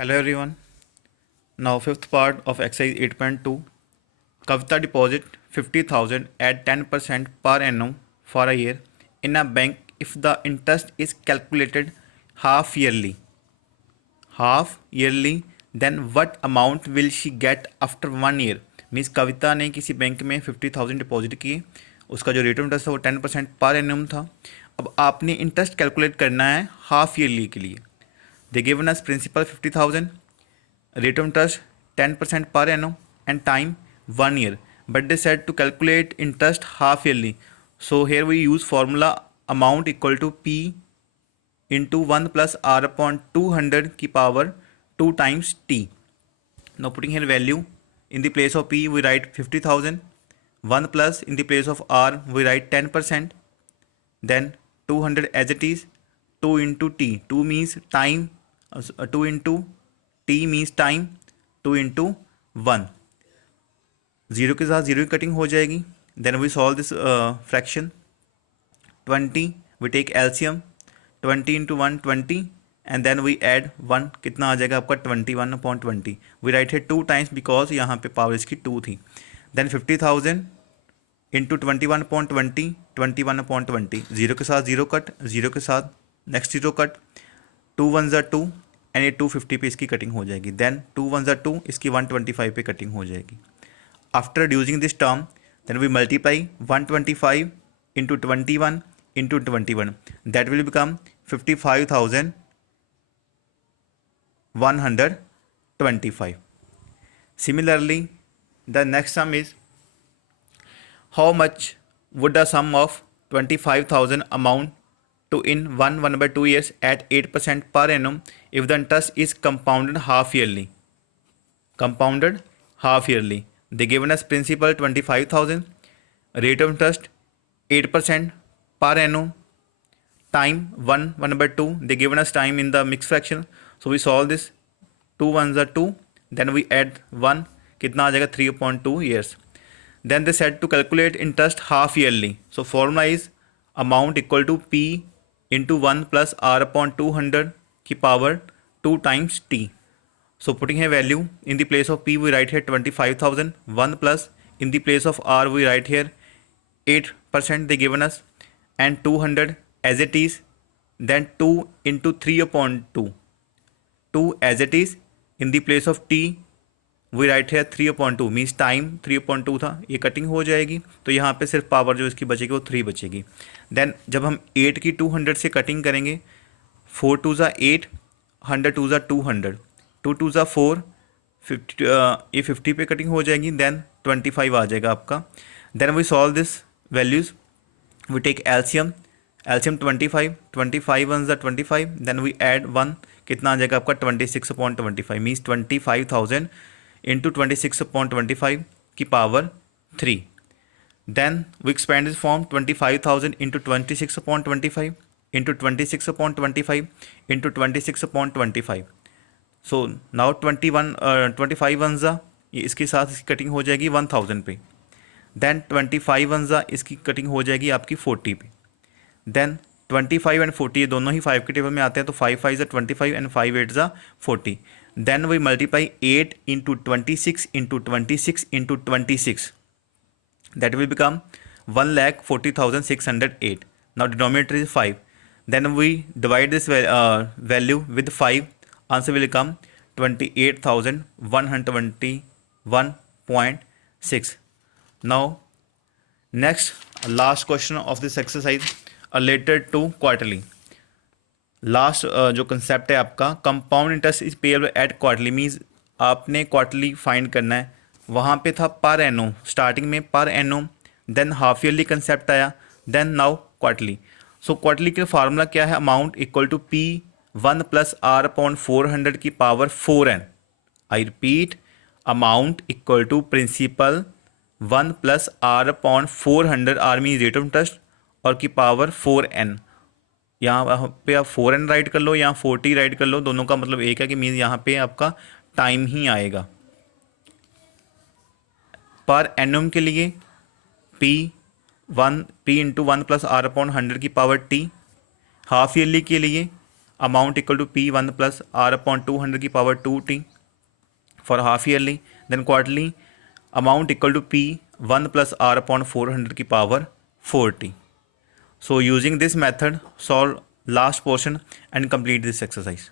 Hello everyone. Now fifth part of exercise 8.2. Kavita deposit 50,000 at 10% per annum for a year in a bank if the interest is calculated half yearly. Then what amount will she get after 1 year? Means कविता ने किसी bank में 50,000 deposit किए, उसका जो rate of interest था वो 10% per annum था. अब आपने इंटरेस्ट कैलकुलेट करना है हाफ ईयरली के लिए. They given us principal 50,000, rate of interest 10% per annum and time 1 year, but they said to calculate interest half yearly. So here we use formula amount equal to P into 1 plus R upon 200 की power 2 times T. Now putting here value, in the place of P we write 50,000, 1 plus in the place of R we write 10%, then 200 as it is, 2 into T, 2 means time, 2 into T means time, 2 into 1. Zero के साथ zero की cutting हो जाएगी. Then we solve this fraction. 20 we take LCM, 20 into 1 20 and then we add 1. कितना आ जाएगा आपका 21/20. We write है 2 times because यहाँ पे पावर इसकी 2 थी. Then 50,000 into 21/20, 21/20. जीरो के साथ जीरो कट, जीरो के साथ नेक्स्ट जीरो कट, 2 1 ज़ा 2 एंड ये 250 पे इसकी कटिंग हो जाएगी. देन 2 1 ज़ा 2, इसकी 125 पे कटिंग हो जाएगी. After reducing this term then we multiply 125 into 21 into 21, that will become 55,125. Similarly the next sum is how much would the sum of 25,000 amount to in 1/2 years at 8% per annum if the interest is compounded half yearly. They given us principal 25,000, rate of interest 8% per annum, time 1/2. They given us time in the mixed fraction, so we solve this. 2 1 ज़ा 2, then we add 1, कितना आ जाएगा 3/2 years. Then they said to calculate interest half yearly, so formula is amount equal to P into 1 plus R upon 200 की power 2 times T. So putting here value, in the place of P we write here 25,000, 1 plus in the place of R we write here 8% they given us and 200 as it is, then 2 into 3/2, 2 as it is, in the place of T we write है 3/2 means time 3/2 था, ये cutting हो जाएगी तो यहाँ पे सिर्फ power जो इसकी बचेगी वो 3 बचेगी. देन जब हम 8 की 200 से कटिंग करेंगे, 4 2 ज़ा 8, 100 2 ज़ा 200, 2 2 ज़ा 4, 50 ये 50 पे कटिंग हो जाएगी. देन 25 आ जाएगा आपका. Then we solve this values. We take LCM 25, 25 1 ज़ा 25, देन वी ऐड 1, कितना आ जाएगा आपका 26/25 मीन्स 25,000 इंटू 26/25 की power 3. Then we expand this form 25,000 into 26/25 into 26/25 into 26/25. So now 25 1 ज़ा ये इसके साथ इसकी कटिंग हो जाएगी 1000 पे. देन 25 1 ज़ा इसकी कटिंग हो जाएगी आपकी 40 पे. देन 25 एंड 40 ये दोनों ही 5 के टेबल में आते हैं, तो 5 5 ज़ा 25 एंड 5 8 ज़ा 40. Then we multiply 8 into 26 into 26 into 26. That will become 1,40,608. Now denominator is 5. Then we divide this value with 5. Answer will become 28,121.6. Now next last question of this exercise related to quarterly. Last जो concept है आपका compound interest is payable eight quarterly means आपने quarterly find करना है. वहाँ पे था per annum, starting में पर annum, then half yearly concept आया, then now quarterly. So quarterly का फार्मूला क्या है? Amount equal to P 1 plus R upon 400 की power 4n. I repeat, amount equal to principal 1 plus R upon 400, R mean rate of interest, और की power 4n. यहाँ पे आप 4n right कर लो या 40 राइट कर लो, दोनों का मतलब एक है कि मीन्स यहाँ पे आपका टाइम ही आएगा. पर एनम के लिए P into 1 plus R upon 100 की पावर T. हाफ ईयरली के लिए amount equal to P1 plus R upon 200 की power 2t for half yearly. Then quarterly amount equal to P1 plus R upon 400 की power 4t. So using this method, solve last portion and complete this exercise.